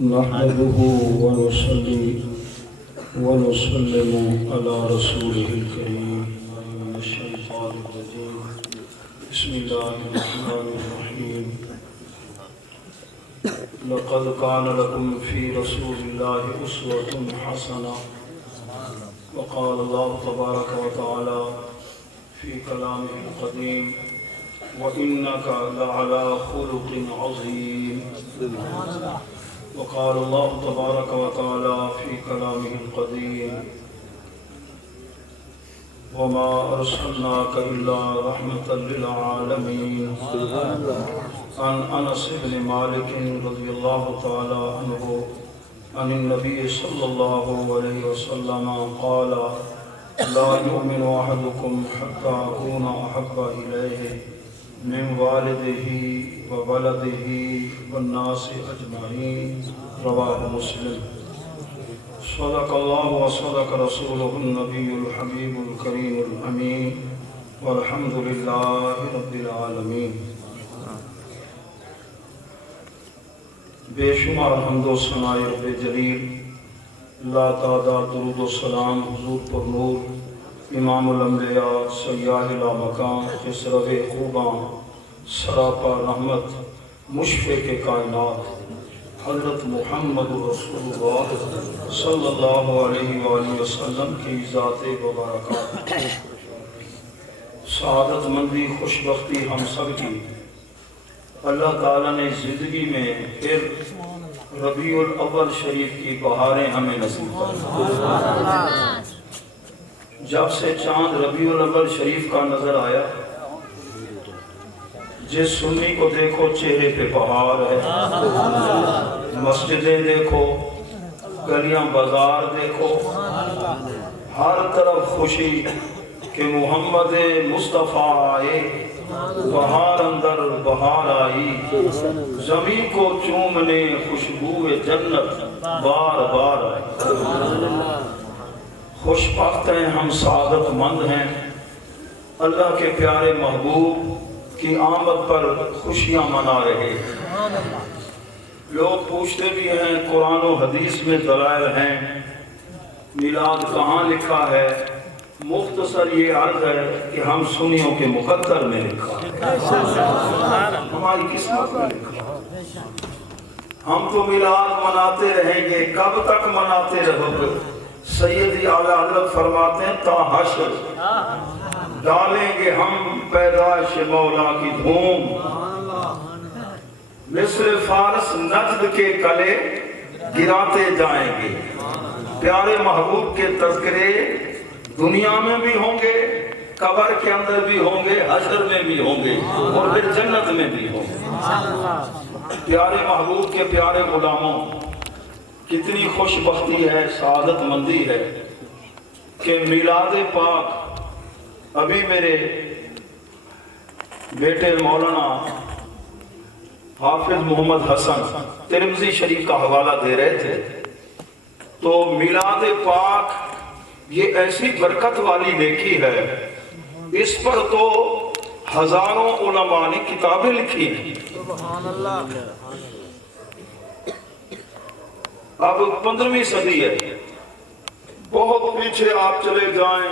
نحمده ونصلي ونسلم على رسوله الكريم من الشيطان الرجيم بسم الله الرحمن الرحيم لقد كان لكم في رسول الله أسوة حسنة وقال الله تبارك وتعالى في كلامه القديم وإنك لعلى خلق عظيم وقال الله تبارك وتعالى في كلامه القديم وما أرسلناك إلا رحمة للعالمين عن أنس بن مالك رضي الله تعالى عنه عن النبي صلى الله عليه وسلم قال لا يؤمن أحدكم حتى أكون أحب إليه من والده وولده والناس أجمعين رواه مسلم صدق الله وصدق رسوله النبي الحبيب الكريم الأمين والحمد لله رب العالمين. بے شمار حمد و ثنا رب جلیل، لا تعداد درود و سلام حضور پر نور امام الانبیاء سیاہ لامکان خسرو خوباں سراپا رحمت مشفق کائنات حضرت محمد رسول اللہ صلی اللہ علیہ وآلہ وسلم کی ذات مبارکات، سعادت مندی خوش بختی ہم سب کی اللہ تعالیٰ نے زندگی میں پھر ربیع الاول شریف کی بہاریں ہمیں نصیب فرمائیں۔ جب سے چاند ربیع الاول شریف کا نظر آیا، جس سنی کو دیکھو چہرے پہ بہار ہے، مسجدیں دیکھو، گلیاں بازار دیکھو، ہر طرف خوشی کہ محمد مصطفیٰ آئے، بہار اندر بہار آئی، زمین کو چومنے خوشبو جنت بار بار آئی۔ خوش بخت ہیں ہم، سعادت مند ہیں، اللہ کے پیارے محبوب کی آمد پر خوشیاں منا رہے ہیں۔ لوگ پوچھتے بھی ہیں قرآن و حدیث میں دلائل ہیں، میلاد کہاں لکھا ہے؟ مختصر یہ عرض ہے کہ ہم سنیوں کے مقدر میں لکھا ہے، ہماری قسمت میں لکھا ہے۔ ہم تو میلاد مناتے رہیں گے، کب تک مناتے رہو گے؟ سیدی اعلیٰ حضرت فرماتے ہیں تا حشر ڈالیں گے ہم پیدائش مولا کی دھوم، مصر فارس نجد کے کلے گراتے جائیں گے۔ پیارے محبوب کے تذکرے دنیا میں بھی ہوں گے، قبر کے اندر بھی ہوں گے، حشر میں بھی ہوں گے، اور پھر جنت میں بھی ہوں گے۔ پیارے محبوب کے پیارے غلاموں، کتنی خوش بختی ہے، سعادت مندی ہے کہ میلاد پاک ابھی میرے بیٹے مولانا حافظ محمد حسن ترمذی شریف کا حوالہ دے رہے تھے، تو میلاد پاک یہ ایسی برکت والی نیکی ہے، اس پر تو ہزاروں علماء نے کتابیں لکھی ہیں۔ اب 15ویں صدی ہے، بہت پیچھے آپ چلے جائیں،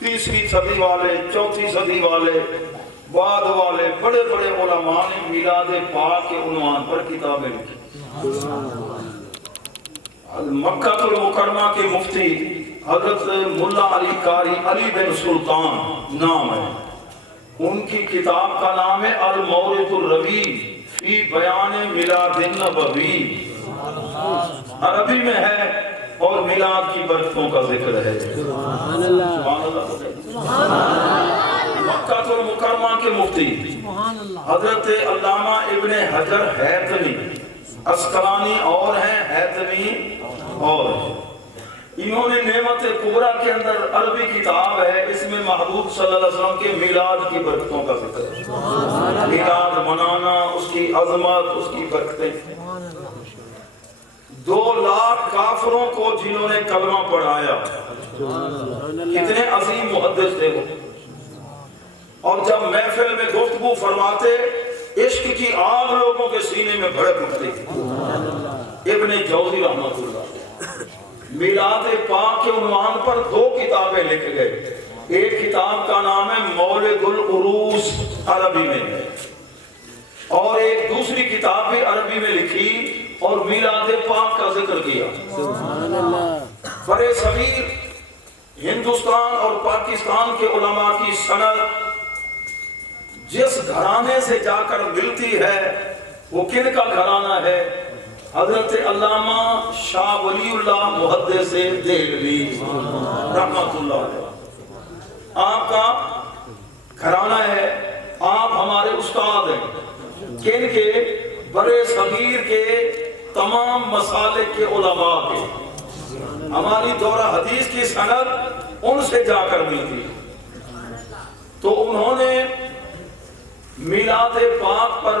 3ری صدی والے، 4تھی صدی والے، بعد والے بڑے بڑے علماء نے میلاد پاک کے عنوان پر کتابیں لکھی۔ مکہ المکرمہ کے مفتی حضرت ملا علی قاری علی بن سلطان نام ہے، ان کی کتاب کا نام ہے المورد الربیع فی بیان میلاد النبوی، عربی میں ہے اور میلاد کی برکتوں کا ذکر ہے۔ سبحان اللہ۔ مکہ المکرمہ کے مفتی حضرت علامہ ابن حجر حیثمی اسقلانی اور ہیں، حیثمی اور انہوں نے نعمت کبریٰ کے اندر عربی کتاب ہے، اس میں محبوب صلی اللہ علیہ وسلم کے میلاد کی برکتوں کا ذکر ہے۔ میلاد منانا، اس کی عظمت، اس کی برکتیں۔ 2 لاکھ کافروں کو جنہوں نے کلمہ پڑھایا، کتنے عظیم محدث تھے وہ۔ اور جب محفل میں گفتگو فرماتے عشق کی آگ لوگوں کے سینے میں بھڑک اٹھتی ہے۔ ابن جوزی رحمۃ اللہ میلاد پاک کے عنوان پر 2 کتابیں لکھ گئے۔ ایک کتاب کا نام ہے مولد العروس، عربی میں، اور ایک دوسری کتاب بھی عربی میں لکھی اور میلاد پاک کا ذکر کیا۔ برے صغیر ہندوستان اور پاکستان کے علماء کی سند جس گھرانے سے جا کر ملتی ہے وہ کن کا گھرانہ ہے؟ حضرت علامہ شاہ ولی اللہ محدث دہلوی رحمۃ اللہ علیہ، آپ کا گھرانہ ہے، آپ ہمارے استاد ہیں۔ کن کے؟ برے صغیر کے تمام مسالک کے علماء کے۔ ہماری دورہ حدیث کی سند ان سے جا کر ملتی، تو انہوں نے میلاد پاک پر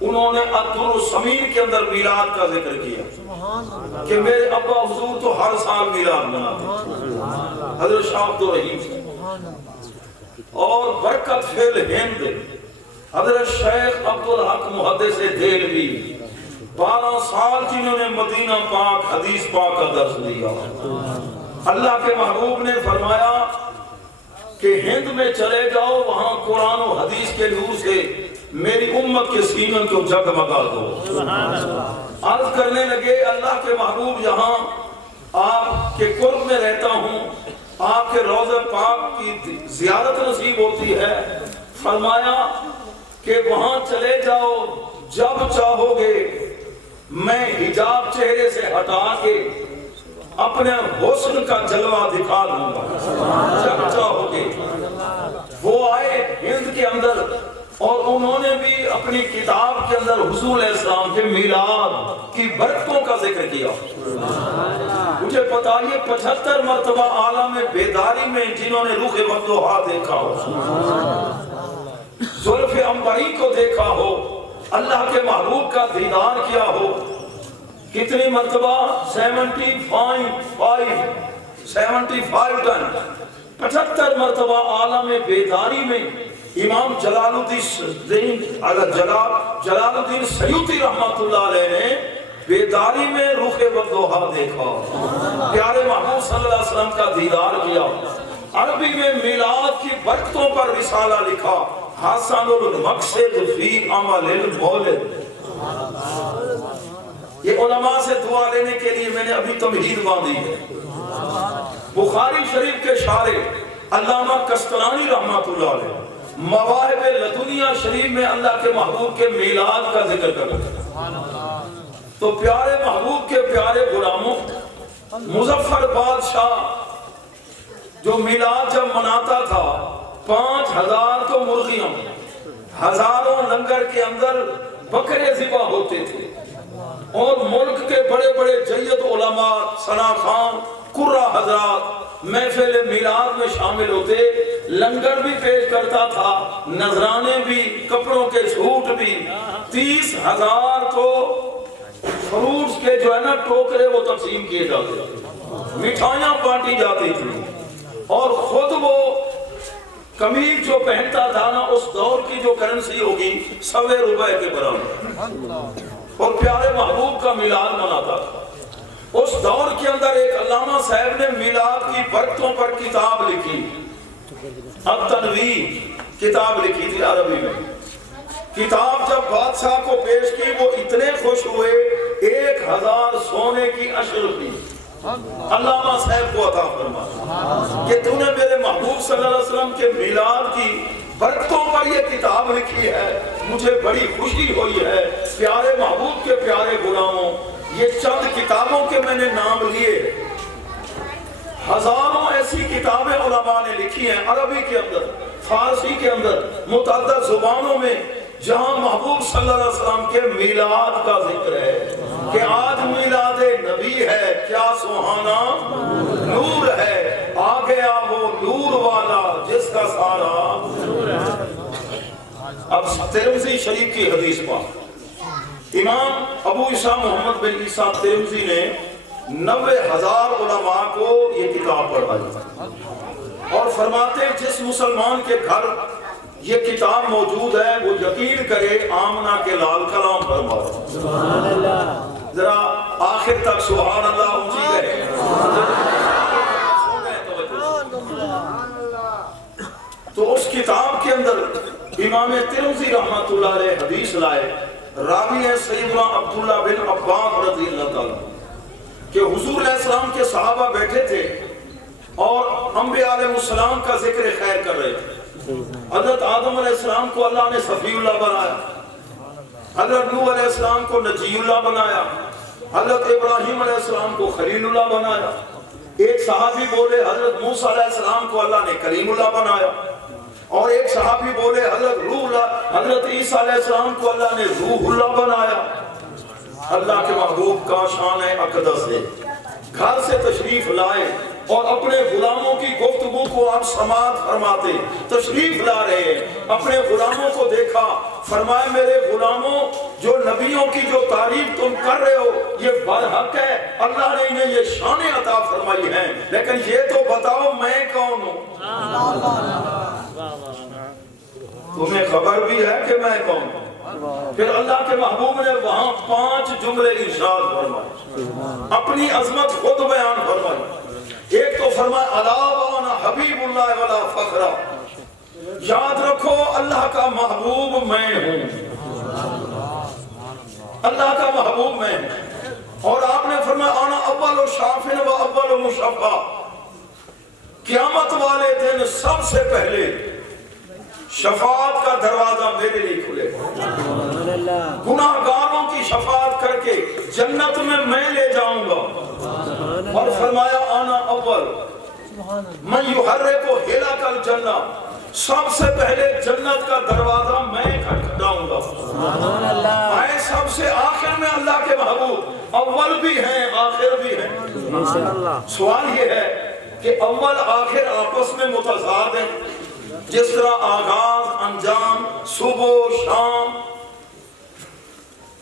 انہوں نے الدر السمین کے اندر میلاد کا ذکر کیا کہ میرے ابا حضور تو ہر سال میلاد مناتے، حضرت شاہ عبد الرحیم سے، اور برکت فی الہند حضرت شیخ عبد الحق محدث دہلوی 12 سال جنہوں نے مدینہ پاک حدیث پاک کا درس دیا۔ اللہ کے محبوب نے فرمایا کہ ہند میں چلے جاؤ، وہاں قرآن و حدیث کے نور سے میری امت کے سینوں کو جگمگا دو۔ عرض کرنے لگے اللہ کے محبوب یہاں آپ کے قرب میں رہتا ہوں، آپ کے روضہ پاک کی زیارت نصیب ہوتی ہے۔ فرمایا کہ وہاں چلے جاؤ، جب چاہو گے میں حجاب چہرے سے ہٹا کے اپنے حسن کا جلوہ دکھا دوں گا، جب چاہو گے۔ وہ آئے ہند کے اندر اور انہوں نے بھی اپنی کتاب کے اندر حضور علیہ السلام کے میلاد کی برکتوں کا ذکر کیا۔ مجھے پتا یہ 75 مرتبہ عالم بیداری میں جنہوں نے رخ وضحا دیکھا ہو، زلف عنبری کو دیکھا ہو، اللہ کے محبوب کا دیدار کیا ہو، کتنی مرتبہ 75 ٹن 75 مرتبہ عالم بیداری میں امام جلال الدین سیوطی رحمۃ اللہ علیہ نے بیداری میں رخ وضحا دیکھا، پیارے محبوب صلی اللہ علیہ وسلم کا دیدار کیا۔ عربی میں میلاد کی برکتوں پر رسالہ لکھا، حسن المقصد فی عمل المولد۔ یہ علماء سے دعا لینے کے لیے میں نے ابھی تمہید باندھی ہے۔ بخاری شریف کے شارح علامہ قسطلانی رحمۃ اللہ علیہ مواہب لدنیہ شریف میں اللہ کے محبوب کے میلاد کا ذکر کرتے ہیں۔ تو پیارے محبوب کے پیارے غلاموں، مظفر بادشاہ جو میلاد جب مناتا تھا 5000 تو مرغیاں، ہزاروں لنگر کے اندر بکرے ذبح ہوتے تھے، اور ملک کے بڑے بڑے جید علماء، ثنا خان، قرہ حضرات محفل میلاد میں شامل ہوتے، لنگر بھی پیش کرتا تھا، نذرانے بھی، کپڑوں کے سوٹ بھی۔ 30,000 تو فروٹس کے جو ہے نا ٹوکرے وہ تقسیم کیے جاتے تھے، مٹھائیاں بانٹی جاتی تھی، اور خود وہ قمیض جو پہنتا تھا نا اس دور کی جو کرنسی ہوگی 100 روپے کے برابر، اور پیارے محبوب کا میلاد مناتا تھا۔ اس دور کے اندر ایک علامہ صاحب نے میلاد کی برکتوں پر کتاب لکھی، التنویر کتاب لکھی تھی عربی میں۔ کتاب جب بادشاہ کو پیش کی وہ اتنے خوش ہوئے، 1000 سونے کی عشر کی علامہ صاحب کو عطا فرما کہ تو نے میرے محبوب صلی اللہ علیہ وسلم کے میلاد کی برکتوں پر یہ کتاب لکھی ہے، مجھے بڑی خوشی ہوئی ہے۔ پیارے محبوب کے پیارے غلاموں، یہ چند کتابوں کے میں نے نام لیے، ہزاروں ایسی کتابیں علماء نے لکھی ہیں عربی کے اندر، فارسی کے اندر، متعدد زبانوں میں، جہاں محبوب صلی اللہ علیہ وسلم کے میلاد کا ذکر ہے کہ آج میلاد نبی ہے، کیا سہانا نور ہے، آ گیا وہ نور والا جس کا سارا نور ہے۔ اب ترمذی شریف کی حدیث پاک، امام ابو عیسیٰ محمد بن عیسیٰ ترمذی نے 90,000 علماء کو یہ کتاب پڑھائی، اور فرماتے جس مسلمان کے گھر یہ کتاب موجود ہے، وہ یقین کرے آمنہ کے لال کلام فرمائے. سبحان اللہ. ذرا آخر تک سبحان اللہ اونچی گئے. تو اس کتاب کے اندر امام ترمذی رحمۃ اللہ علیہ حدیث لائے، راوی ہے سیدنا عبداللہ بن عباس رضی اللہ تعالیٰ، کہ حضور علیہ السلام کے صحابہ بیٹھے تھے اور انبیاء علیہ السلام کا ذکر خیر کر رہے تھے. حضرت آدم علیہ السلام کو اللہ نے صفی اللہ بنایا، حضرت نوح علیہ السلام کو نجی اللہ بنایا، حضرت ابراہیم علیہ السلام کو خلیل اللہ بنایا. ایک صحابی بولے حضرت موسیٰ علیہ السلام کو اللہ نے کریم اللہ بنایا، اور ایک صحابی بولے حضرت عیسیٰ علیہ السلام کو اللہ نے روح اللہ بنایا. اللہ کے محبوب کا شان اقدس ہے. گھر سے تشریف لائے اور اپنے غلاموں کی گفتگو کو آپ سماعت فرماتے، تشریف لا رہے ہیں، اپنے غلاموں کو دیکھا، فرمائے میرے غلاموں، جو نبیوں کی جو تعریف تم کر رہے ہو یہ برحق ہے، اللہ نے انہیں یہ شان عطا فرمائی ہیں، لیکن یہ تو بتاؤ میں کون ہوں؟ تمہیں خبر بھی ہے کہ میں کون ہوں؟ پھر اللہ کے محبوب نے وہاں 5 جملے ارشاد فرمائے، اپنی عظمت خود بیان فرمائی. ایک تو فرمایا الا وانا حبیب اللہ ولا فخرا، یاد رکھو اللہ کا محبوب میں ہوں، اللہ کا محبوب میں ہوں. اور آپ نے فرمایا انا اول شافع و اول مشفع، قیامت والے دن سب سے پہلے شفاعت کا دروازہ میرے لیے کھلے گا، گناہگاروں کی شفاعت کر کے جنت میں لے جاؤں گا. اور فرمایا آنا اول من یحرک حلق الجنہ، سب سے پہلے جنت کا دروازہ میں کھٹکھٹاؤں گا. میں سب سے آخر میں اللہ کے محبوب اول بھی ہیں آخر بھی ہیں. سوال یہ ہے کہ اول آخر آپس میں متضاد ہیں، جس طرح آغاز انجام صبح شام،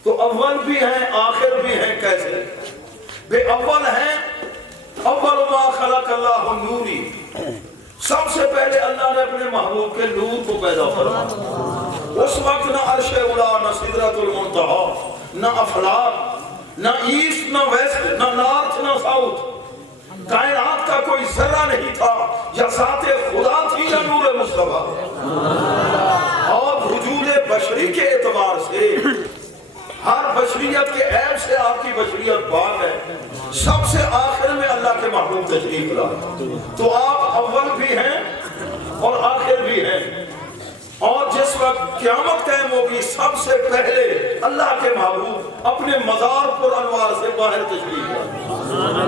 تو اول بھی ہیں آخر بھی ہیں. کیسے بے اول ہیں؟ اول ما خلق اللہ نوری، سب سے پہلے اللہ نے اپنے محبوب کے نور کو پیدا فرمایا. اس وقت نہ عرش اولا، نہ سدرۃ المنتہی، نہ افلاک، نہ ایسٹ نہ ویسٹ، نہ نارتھ نہ ساؤتھ، کائنات کا کوئی ذرہ نہیں تھا. یا ذات خدا تھی یا نور مصطفیٰ. اور وجود بشری کے اعتبار سے ہر بشریت کے عیب سے آپ کی بشریت پاک ہے. سب سے آخر میں اللہ کے محبوب تشریف لائے، تو آپ اول بھی ہیں اور آخر بھی ہیں. اور جس وقت قیامت قائم ہوگی سب سے پہلے اللہ کے محبوب اپنے مزار پر انوار سے باہر تشریف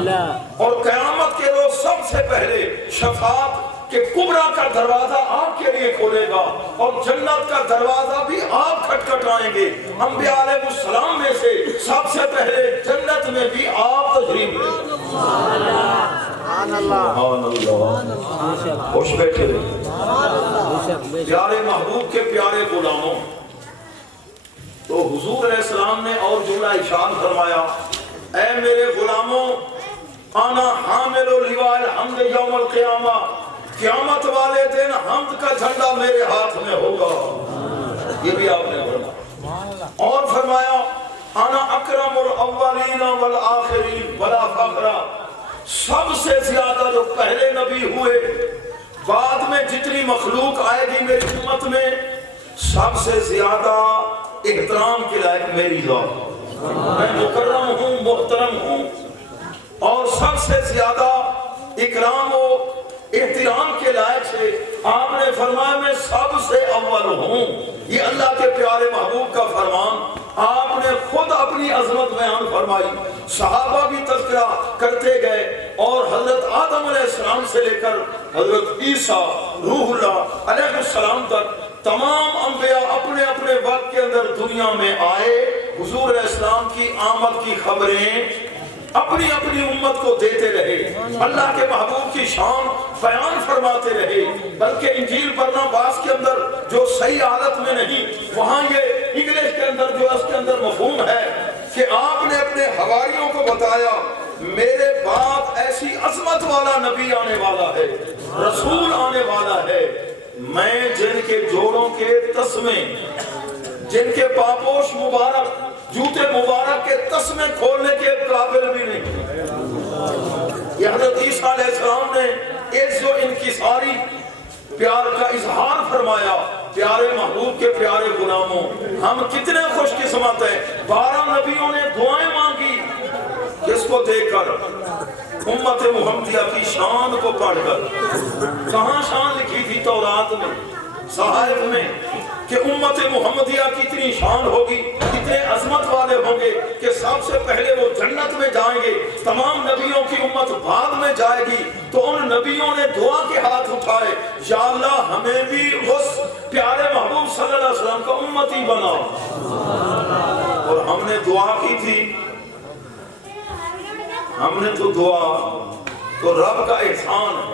لائے، اور قیامت کے روز سب سے پہلے شفاعت کہ کبرا کا دروازہ آپ کے لیے کھولے گا، اور جنت کا دروازہ بھی آپ کھٹکھٹائیں گے. انبیاء علیہ السلام میں سے سب سے پہلے جنت میں بھی آپ تشریف لیں. سبحان اللہ. خوش بیٹھے رہے پیارے محبوب کے پیارے غلاموں. تو حضور علیہ السلام نے اور جملہ ارشاد فرمایا، اے میرے غلاموں، انا حامل لواء الحمد یوم القیامہ، قیامت والے دن حمد کا جھنڈا میرے ہاتھ میں ہوگا. یہ بھی آپ نے فرمایا. اور فرمایا انا اکرم الاولین والآخرین ولا فخر، سب سے زیادہ جو پہلے نبی ہوئے، بعد میں جتنی مخلوق آئے گی میری امت میں، سب سے زیادہ احترام کے لائق میری ذات. میں مکرم ہوں، محترم ہوں، اور سب سے زیادہ اکرام و احترام کے لائق سے آپ نے فرمایا میں سب سے اول ہوں. یہ اللہ کے پیارے محبوب کا فرمان. آپ نے خود اپنی عظمت بیان فرمائی، صحابہ بھی تذکرہ کرتے گئے، اور حضرت آدم علیہ السلام سے لے کر حضرت عیسیٰ روح اللہ علیہ السلام تک تمام انبیاء اپنے اپنے وقت کے اندر دنیا میں آئے. حضور علیہ السلام کی آمد کی خبریں اپنی اپنی امت کو دیتے رہے، اللہ کے محبوب کی شان بیان فرماتے رہے. بلکہ انجیل برناباس کے اندر جو صحیح حالت میں نہیں، وہاں یہ انگلش کے اندر جو اس کے اندر مفہوم ہے کہ آپ نے اپنے حواریوں کو بتایا میرے بعد ایسی عظمت والا نبی آنے والا ہے، رسول آنے والا ہے، میں جن کے جوڑوں کے تسمے، جن کے پاپوش مبارک، جوتے مبارک کے تسمے کھولنے کے قابل بھی نہیں۔ یہ حضرت عیسیٰ علیہ السلام نے عز و انکساری پیار کا اظہار فرمایا۔ پیارے محبوب کے پیارے غلاموں، ہم کتنے خوش قسمت ہیں، 12 نبیوں نے دعائیں مانگی جس کو دیکھ کر امت محمدیہ کی شان کو پڑھ کر۔ کہاں شان لکھی تھی تورات میں، صحائف میں، کہ امت محمدیہ کی اتنی شان ہوگی، اتنے عظمت والے ہوں گے کہ سب سے پہلے وہ جنت میں جائیں گے، تمام نبیوں کی امت بعد میں جائے گی۔ تو ان نبیوں نے دعا کے ہاتھ اٹھائے، یا اللہ ہمیں بھی اس پیارے محبوب صلی اللہ علیہ وسلم کا امتی بنا۔ اور ہم نے دعا کی تھی، ہم نے تو دعا تو رب کا احسان ہے،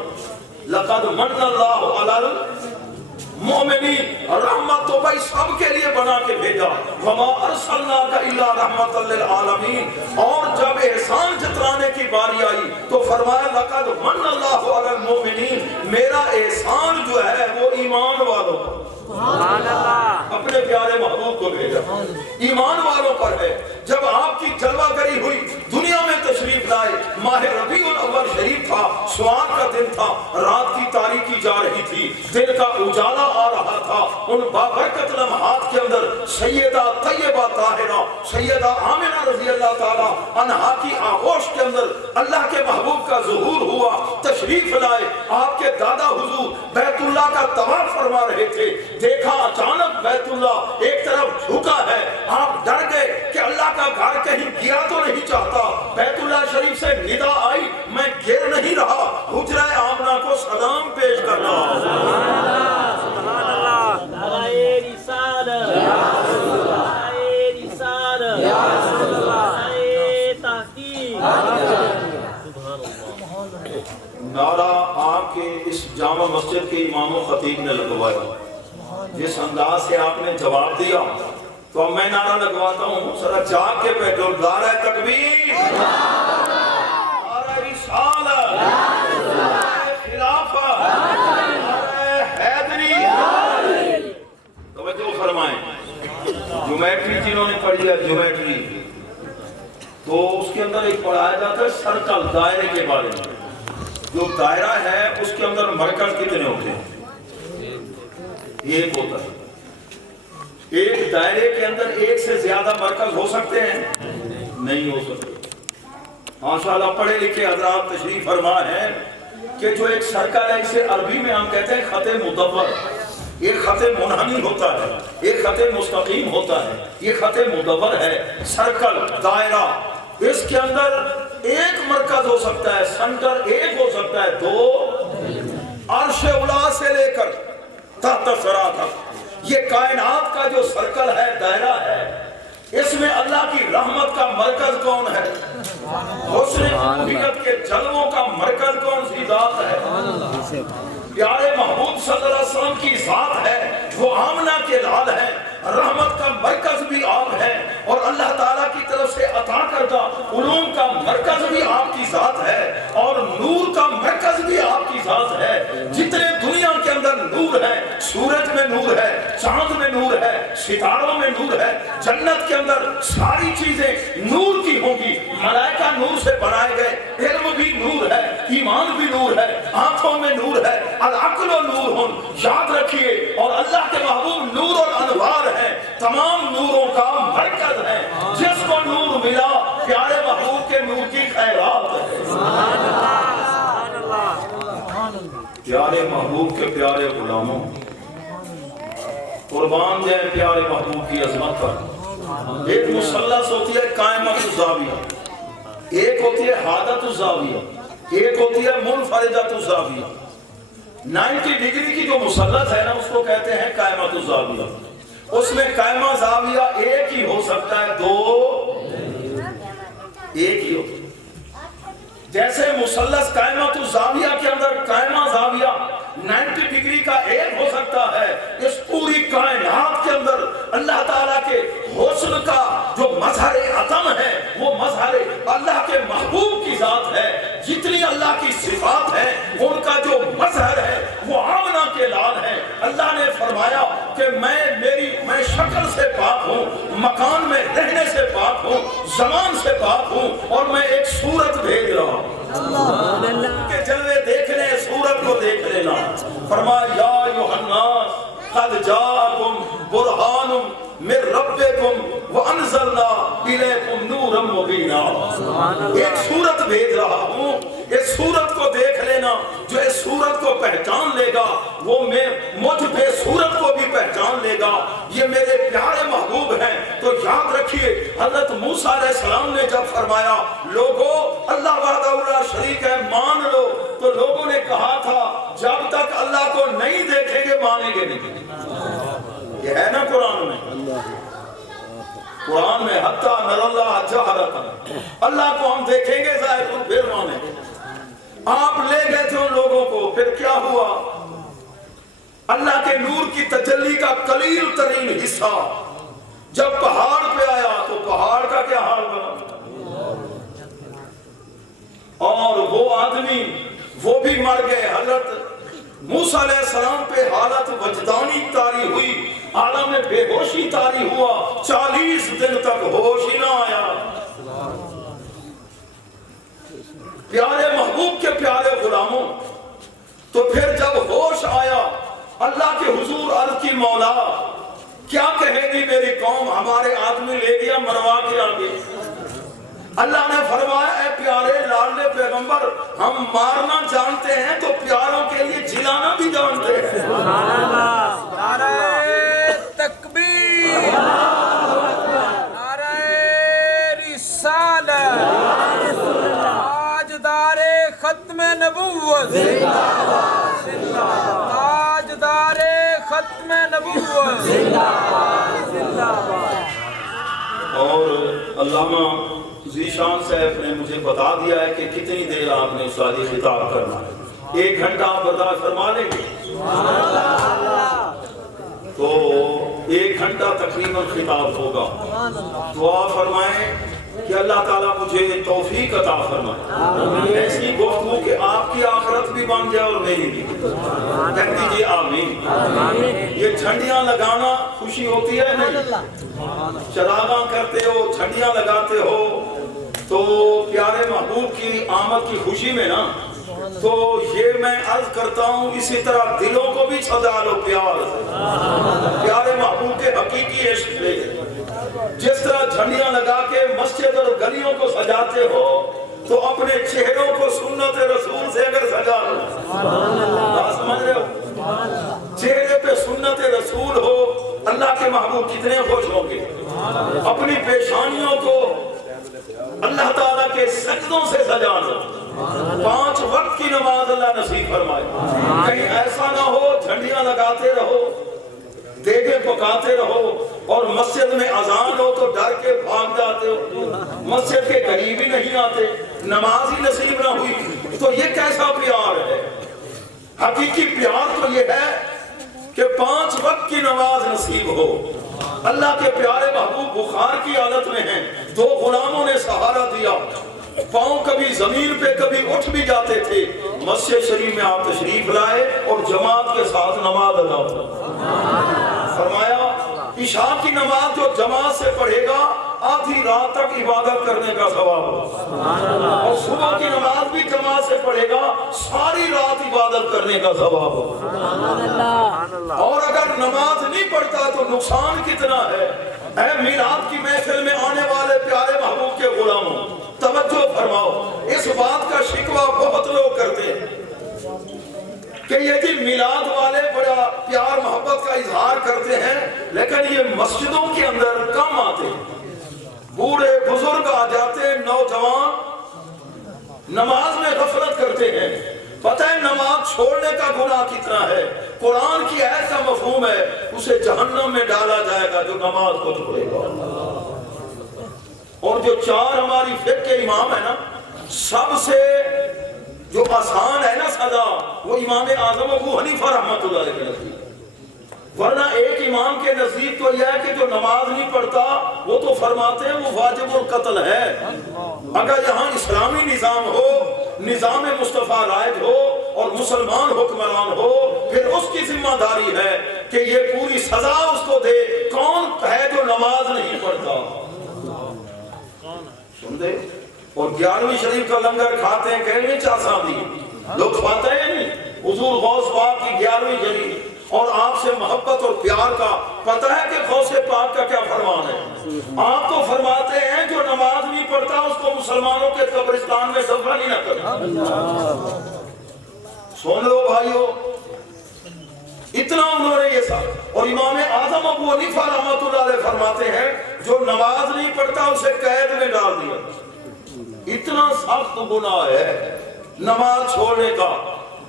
لقد من اللہ علی المؤمنین، رحمت تو بھائی سب کے لیے بنا کے بھیجا، وما ارسلناک الا رحمت للعالمین۔ اور جب احسان جتلانے کی باری آئی تو فرمایا لقد من اللہ علی المؤمنین، میرا احسان جو ہے وہ ایمان والوں پر، اپنے پیارے محبوب کو بھیجا، ایمان والوں پر ہے۔ جب آپ کی جلوہ گری ہوئی، دنیا میں تشریف لائے، ماہ ربیع الاول شریف تھا، سواد کا دن تھا، رات کی تاریکی جا رہی تھی، دن کا اجالا آ رہا تھا، ان بابرکت لمحات کے اندر سیدہ طیبہ طاہرہ سیدہ آمنہ رضی اللہ تعالی عنہا کی آغوش کے اندر اللہ کے محبوب کا ظہور ہوا، تشریف لائے۔ آپ کے دادا حضور بیت اللہ کا طواف فرما رہے تھے، دیکھا اچانک بیت اللہ ایک طرف جھکا ہے، آپ ڈر گئے کہ اللہ کا گھر کہیں گرا تو نہیں چاہتا۔ بیت اللہ شریف سے ندا آئی، میں گر نہیں رہا، حجرہ آمنہ کو سلام پیش کر رہا ہوں۔ نعرہ آپ کے اس جامع مسجد کے امام و خطیب نے لگوایا، جس انداز سے آپ نے جواب دیا تو اب میں نعرہ لگواتا ہوں، ذرا جاگ کے بیٹھو، نعرہ تکبیر، نعرہ رسالت، نعرہ خلافت، نعرہ حیدری۔ توجہ فرمائیں، جیومیٹری جنہوں نے پڑھی ہے جیومیٹری، تو اس کے اندر ایک پڑھایا جاتا ہے سرکل، دائرے کے بارے میں۔ جو دائرہ ہے اس کے اندر مرکز کتنے ہوتے ہیں؟ ایک ہوتا ہے۔ ایک دائرے کے اندر ایک سے زیادہ مرکز ہو سکتے ہیں؟ نہیں ہو سکتے۔ ماشاءاللہ پڑھے لکھے حضرات تشریف فرما ہے کہ جو ایک سرکل ہے، اسے عربی میں ہم کہتے ہیں خط مدور۔ ایک خط منحنی ہوتا ہے، ایک خط مستقیم ہوتا ہے، یہ خط مدور ہے، سرکل، دائرہ۔ اس کے اندر ایک مرکز ہو سکتا ہے، سنٹر ایک ہو سکتا ہے، دو، عرش اولا سے لے کر تحت ثری تک، یہ کائنات کا جو سرکل ہے، دائرہ ہے، اس میں اللہ کی رحمت کا مرکز کون ہے؟ حسن الوہیت کے جلووں کا مرکز کون سی ذات ہے؟ پیارے محبوب صلی اللہ علیہ وسلم کی ذات ہے، وہ آمنہ کے لال ہے، رحمت کا مرکز بھی آپ ہے، اور اللہ تعالیٰ کی طرف سے عطا کردہ علوم کا مرکز بھی آپ کی ذات ہے، اور نور کا مرکز بھی آپ کی ذات ہے۔ جتنے دنیا کے اندر نور ہے، سورج میں نور ہے، چاند میں نور ہے، ستاروں میں نور ہے، جنت کے اندر ساری چیزیں نور کی ہوں گی، ملائکہ نور سے بنائے گئے، علم بھی نور ہے، ایمان بھی نور ہے، آنکھوں میں نور ہے، العقل و نور ہن، یاد رکھیے، اور اللہ کے محبوب نور اور انوار ہے، تمام نوروں کا مرکز ہے۔ جس کو نور ملا پیارے محبوب کے نور کی خیرات ہے۔ پیارے محبوب کے پیارے غلاموں، قربان جائیں پیارے محبوب کی عظمت پر۔ ایک مثلث ہوتی ہے قائمۃ الزاویہ، ایک ہوتی ہے حادۃ الزاویہ، ایک ہوتی ہے منفردۃ الزاویہ۔ 90 ڈگری کی جو مثلث ہے نا، اس کو کہتے ہیں قائمۃ الزاویہ۔ اس میں قائمہ زاویہ ایک ہی ہو سکتا ہے، دو ایک ہی ہوتا ہے۔ جیسے مثلث قائمۃ الزاویہ کے اندر قائمہ زاویہ 90 ڈگری کا ایک ہو سکتا ہے، اس پوری کائنات کے اندر اللہ تعالیٰ کے حسن کا جو مظہر عظم ہے، وہ مظہر اللہ کے محبوب کی ذات ہے۔ جتنی اللہ کی صفات ہیں، ان کا جو مظہر ہے وہ آمنہ کے لال ہے، اللہ نے فرمایا کہ میں شکل سے پاک ہوں، مکان میں رہنے سے پاک ہوں، زمان سے پاک ہوں، اور میں ایک صورت بھیج رہا ہوں کہ جلوے دیکھنے صورت کو دیکھ لینا۔ فرمایا یا ایھا الناس قد جاءکم برہان من ربکم وانزلنا الیکم نورا مبینا۔ ایک صورت بھیج رہا ہوں، اس صورت کو دیکھ لینا، جو اس صورت کو پہچان لے گا وہ مجھ بے صورت کو بھی پہچان لے گا، یہ میرے پیارے محبوب ہیں۔ تو یاد رکھیے حضرت موسیٰ علیہ السلام نے جب فرمایا لوگو اللہ وحدہ لا شریک ہے مان لو، تو لوگوں نے کہا تھا جب تک اللہ کو نہیں دیکھیں گے مانیں گے نہیں۔ یہ ہے نا قرآن میں حتی نر اللہ جہرۃ، اللہ کو ہم دیکھیں گے ظاہر کو پھر مانیں گے۔ آپ لے گئے تھے ان لوگوں کو، پھر کیا ہوا؟ اللہ کے نور کی تجلی کا قلیل ترین حصہ جب پہاڑ پہ آیا تو پہاڑ کا کیا حال بنا، اور وہ آدمی وہ بھی مر گئے۔ حضرت موسیٰ علیہ السلام پہ حالت وجدانی طاری ہوئی، عالم بے ہوشی طاری ہوا، 40 دن تک ہوش ہی نہ آیا۔ پیارے محبوب کے پیارے غلاموں، تو پھر جب ہوش آیا اللہ کے حضور عرض کی مولا کیا کہے گی میری قوم، ہمارے آدمی لے گیا مروا کے آگے۔ اللہ نے فرمایا اے پیارے لاڈلے پیغمبر، ہم مارنا جانتے ہیں تو پیاروں کے لیے جلانا بھی جانتے ہیں۔ سبحان اللہ، نعرہ تکبیر، نعرہ رسالت، تاجدار ختم نبوت، تاجدار ختم نبوت۔ اور علامہ ذیشان صاحب نے مجھے بتا دیا ہے کہ کتنی دیر آپ نے ساری خطاب کرنا ہے، 1 گھنٹہ آپ برداشت فرما لیں گے؟ تو 1 گھنٹہ تقریباً خطاب ہوگا۔ دعا فرمائیں کہ اللہ تعالیٰ مجھے توفیق عطا فرمائے، ایسی گفتگو کہ آپ کی آخرت بھی بن جائے اور میری بھی۔ کہہ دیجیے آمین۔ یہ جھنڈیاں لگانا خوشی ہوتی ہے نہیں؟ چراغاں کرتے ہو، جھنڈیاں لگاتے ہو، تو پیارے محبوب کی آمد کی خوشی میں نا، تو یہ میں عرض کرتا ہوں اسی طرح دلوں کو بھی سجا لو پیار سے، پیارے محبوب کے حقیقی عشق سے۔ جس طرح جھنڈیاں لگا کے مسجد اور گلیوں کو سجاتے ہو، تو اپنے چہروں کو سنت رسول سے اگر سجا لو، سمجھ رہے ہو، چہرے پہ سنت رسول ہو، اللہ کے محبوب کتنے خوش ہوں گے۔ اپنی پیشانیوں کو اللہ تعالیٰ کے سجدوں سے سجا لو۔ 5 وقت کی نماز اللہ نصیب فرمائے۔ کہیں ایسا نہ ہو جھنڈیاں لگاتے رہو، دیگیں پکاتے رہو، اور مسجد میں اذان ہو تو ڈر کے بھاگ جاتے ہو، مسجد کے قریب ہی نہیں آتے، نماز ہی نصیب نہ ہوئی، تو یہ کیسا پیار ہے؟ حقیقی پیار تو یہ ہے کہ 5 وقت کی نماز نصیب ہو۔ اللہ کے پیارے محبوب بخار کی حالت میں ہیں، 2 غلاموں نے سہارا دیا، پاؤں کبھی زمین پہ کبھی اٹھ بھی جاتے تھے، مسجد شریف میں آپ تشریف لائے اور جماعت کے ساتھ نماز ادا فرمایا۔ عشاء کی نماز جو جماعت سے پڑھے گا آدھی رات تک عبادت کرنے کا ثواب ہوگا، اور صبح کی نماز بھی جماعت سے پڑھے گا ساری رات عبادت کرنے کا ثواب ہوگا۔ اور اگر نماز نہیں پڑھتا تو نقصان کتنا ہے۔ اے میلاد کی محفل میں آنے والے پیارے محبوب کے غلاموں، توجہ فرماؤ، اس بات کا شکوہ بہت لوگ کرتے ہیں کہ یہ جی میلاد والے بڑا پیار محبت کا اظہار کرتے ہیں، لیکن یہ مسجدوں کے اندر کم آتے ہیں، بوڑھے بزرگ آ جاتے ہیں، نوجوان نماز میں غفلت کرتے ہیں۔ پتہ ہے نماز چھوڑنے کا گناہ کتنا ہے؟ قرآن کی آیت کا مفہوم ہے اسے جہنم میں ڈالا جائے گا جو نماز کو چھوڑے گا۔ اور جو 4 ہماری فقہ کے امام ہے نا، سب سے جو آسان ہے نا سزا، وہ امام اعظم ابو حنیفہ رحمۃ اللہ علیہ کے نزدیک، ورنہ ایک امام کے نزدیک تو یہ ہے کہ جو نماز نہیں پڑھتا وہ تو فرماتے ہیں وہ واجب القتل ہے۔ اگر یہاں اسلامی نظام ہو، نظام مصطفیٰ رائج ہو اور مسلمان حکمران ہو، پھر اس کی ذمہ داری ہے کہ یہ پوری سزا اس کو دے۔ کون ہے جو نماز نہیں پڑھتا؟ سن دے۔ اور 11ویں شریف کا لنگر کھاتے ہیں، کہ نہیں چاسا دی لوگ کھاتے ہیں نہیں؟ حضور غوث پاک کی 11ویں شریف اور آپ سے محبت اور پیار کا پتہ ہے کہ غوث پاک کا کیا فرمان ہے؟ آپ تو فرماتے ہیں جو نماز نہیں پڑھتا اس کو مسلمانوں کے قبرستان میں دفن ہی نہ کرنا۔ سن لو بھائیو، اتنا انہوں نے یہ سب۔ اور امام اعظم ابو حنیفہ رحمۃ اللہ علیہ فرماتے ہیں جو نماز نہیں پڑھتا اسے قید میں ڈال دیا۔ اتنا سخت گناہ ہے نماز چھوڑنے کا۔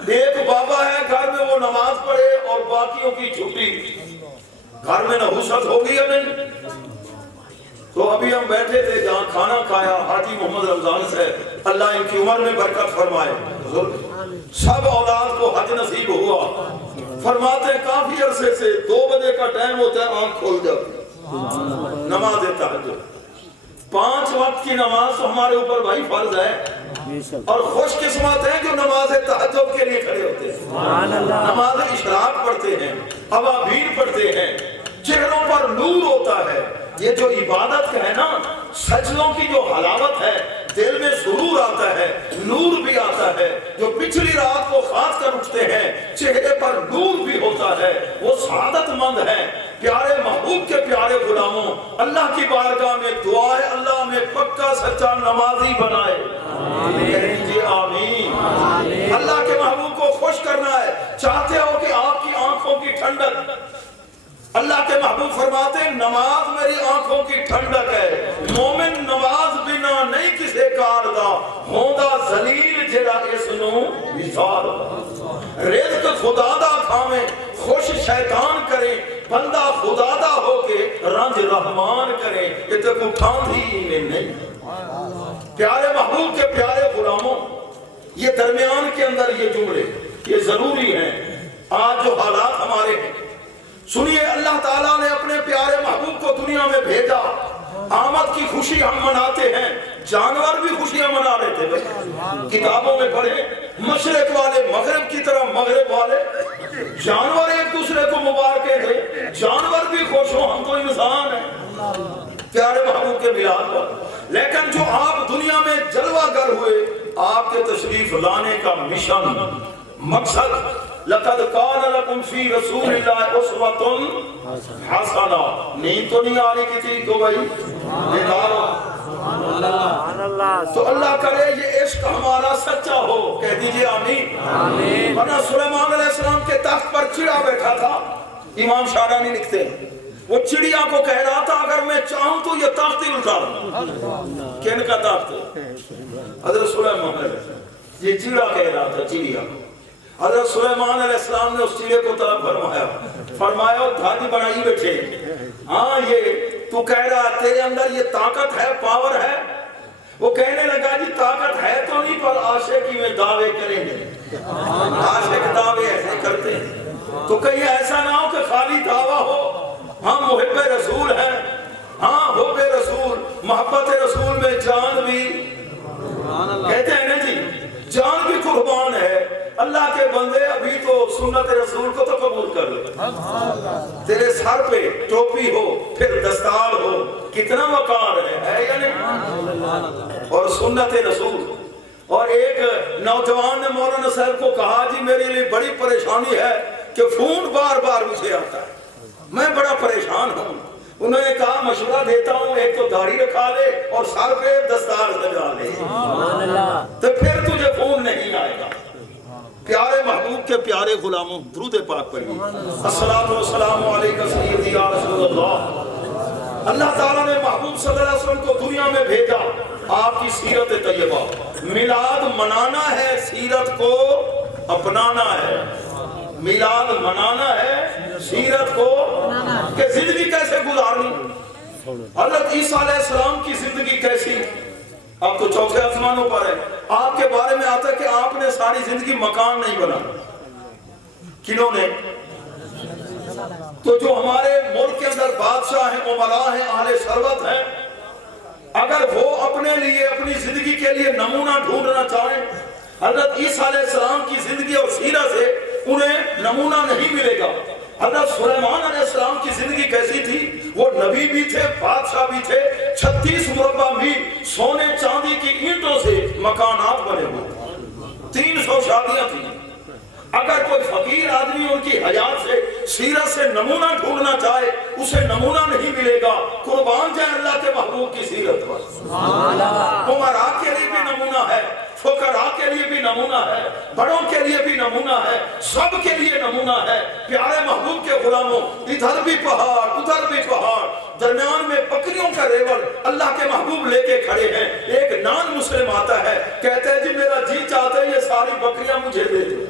ایک بابا ہے گھر میں وہ نماز پڑھے اور باقیوں کی چھٹی، گھر میں نحوست ہوگی یا نہیں؟ تو ابھی ہم بیٹھے تھے جہاں کھانا کھایا، حاجی محمد رمضان سے اللہ ان کی عمر میں برکت فرمائے، سب اولاد کو حج نصیب ہوا۔ فرماتے ہیں کافی عرصے سے 2 بجے کا ٹائم ہوتا ہے آنکھ کھول جاتی، نماز تہجد 5 وقت کی نماز تو ہمارے اوپر بھائی فرض ہے، اور خوش قسمت ہیں جو نماز تہجد کے لیے کھڑے ہوتے ہیں، نماز اشراق پڑھتے ہیں، اوابین پڑھتے ہیں، چہروں پر نور ہوتا ہے۔ یہ جو عبادت ہے نا، سجدوں کی جو حلاوت ہے، دل میں سرور آتا ہے، نور بھی آتا ہے۔ جو پچھلی رات کو خاص کر اٹھتے ہیں چہرے پر نور بھی ہوتا ہے، وہ سعادت مند ہے۔ پیارے محبوب کے پیارے غلاموں، اللہ کی بارگاہ میں دعا ہے اللہ میں پکا سچا نمازی بنائے۔ آمین۔ اللہ کے محبوب کو خوش کرنا ہے، چاہتے ہو کہ آپ کی آنکھوں کی ٹھنڈک، اللہ کے محبوب فرماتے ہیں نماز میری آنکھوں کی ٹھنڈک ہے۔ مومن نماز بنا نہیں کسے کاردا، ہوندا ذلیل جڑا اس نو وصال۔ رزق خدا دا کھاویں، خوش شیطان کرے، بندہ خدا دا ہو کے رنج رحمان کرے، یہ تو کوئی ٹھانڈی نہیں۔ پیارے محبوب کے پیارے غلاموں، یہ درمیان کے اندر یہ جملے یہ ضروری ہیں۔ آج جو حالات ہمارے ہیں، سنیے، اللہ تعالیٰ نے اپنے پیارے محبوب کو دنیا میں بھیجا، آمد کی خوشی ہم مناتے ہیں، جانور بھی خوشیاں منا رہے تھے۔ کتابوں میں پڑھے، مشرق والے مغرب کی طرح مغرب والے، جانور ایک دوسرے کو مبارکیں دے، جانور بھی خوش ہوں، ہم تو انسان ہیں پیارے محبوب کے میلاد پر۔ لیکن جو آپ دنیا میں جلوہ گر ہوئے، آپ کے تشریف لانے کا مشن، مقصد، لقد کان لکم فی رسول اللہ اسوۃ حسنہ، نیند تو نہیں آ رہی کسی کو بھائی؟ بیدار ہو۔ تو اللہ کرے یہ عشق ہمارا سچا ہو، کہہ دیجئے آمین۔ ورنہ سلیمان علیہ السلام کے تخت پر چڑیا بیٹھا تھا، امام شارانی لکھتے ہیں، وہ چڑیا کو کہہ رہا تھا اگر میں چاہوں تو یہ تخت ہی الٹا دوں۔ کن کا تخت؟ حضرت سلیمان علیہ السلام، یہ چڑیا کہہ رہا تھا، چڑیا۔ حضرت سلیمان علیہ السلام نے اس چڑے کو طرف فرمایا دھاجی بنائی بیٹھے، ہاں یہ تو کہہ رہا تیرے اندر یہ طاقت ہے، پاور ہے؟ وہ کہنے لگا جی طاقت ہے تو نہیں، پر عاشقی میں دعوے کریں گے، عاشق دعوے ایسے کرتے ہیں، تو کہیں ایسا نہ ہو کہ خالی دعویٰ ہو ہم محب رسول ہیں، ہاں حب رسول، محبت رسول میں جان بھی کہتے ہیں نا جی، جان بھی قربان ہے۔ اللہ کے بندے ابھی تو سنت رسول کو تو قبول کر لے، تیرے سر پہ ٹوپی ہو پھر دستار ہو، کتنا وقار ہے یا نہیں؟ اور سنت رسول۔ اور ایک نوجوان نے مولانا صاحب کو کہا جی میرے لیے بڑی پریشانی ہے کہ فون بار بار مجھے آتا ہے، میں بڑا پریشان ہوں۔ انہوں نے کہا مشورہ دیتا ہوں، ایک تو داڑھی رکھا لے اور سر پہ دستار سجا لے، تو پھر تجھے فون نہیں آئے گا۔ پیارے محبوب کے پیارے غلاموں، درود پاک پڑھیے، الصلاۃ والسلام علیکہ سیدی یا رسول اللہ۔ اللہ تعالیٰ نے محبوب صلی اللہ علیہ وسلم کو دنیا میں بھیجا، آپ کی سیرت طیبہ، میلاد منانا ہے، سیرت کو اپنانا ہے۔ میلاد منانا ہے، سیرت کو کہ زندگی کیسے گزارنی۔ حضرت عیسیٰ علیہ السلام کی زندگی کیسی؟ اب تو چوتھے آسمانوں پر ہے، آپ کے بارے میں آتا ہے کہ آپ نے ساری زندگی مکان نہیں بنا۔ کنہوں نے؟ تو جو ہمارے ملک کے اندر بادشاہ ہیں، امراء ہیں، اہل ثروت ہیں، اگر وہ اپنے لیے اپنی زندگی کے لیے نمونہ ڈھونڈنا چاہیں حضرت عیسیٰ علیہ السلام کی زندگی اور سیرت سے انہیں نمونہ نہیں ملے گا۔ حضرت سلیمان علیہ السلام کی زندگی کیسی تھی؟ وہ نبی بھی تھے، بادشاہ بھی تھے، 36 مربع میل سونے چاندی کی اینٹوں سے مکانات بنے ہوئے، 300 شادیاں تھیں۔ اگر کوئی فقیر آدمی ان کی حیات سے سیرت سے نمونہ ڈھونڈنا چاہے اسے نمونہ نہیں ملے گا۔ قربان جائے اللہ کے محبوب کی سیرت پر۔ عمراء کے لیے بھی نمونہ ہے، فقراء کے لیے بھی نمونہ ہے، بڑوں کے لیے بھی نمونہ ہے، سب کے لیے نمونہ ہے۔ پیارے محبوب کے غلاموں، ادھر بھی پہاڑ ادھر بھی پہاڑ، درمیان میں بکریوں کا ریوڑ اللہ کے محبوب لے کے کھڑے ہیں۔ ایک نان مسلم آتا ہے، کہتے ہیں جی میرا جی چاہتا ہے یہ ساری بکریاں مجھے دے دو۔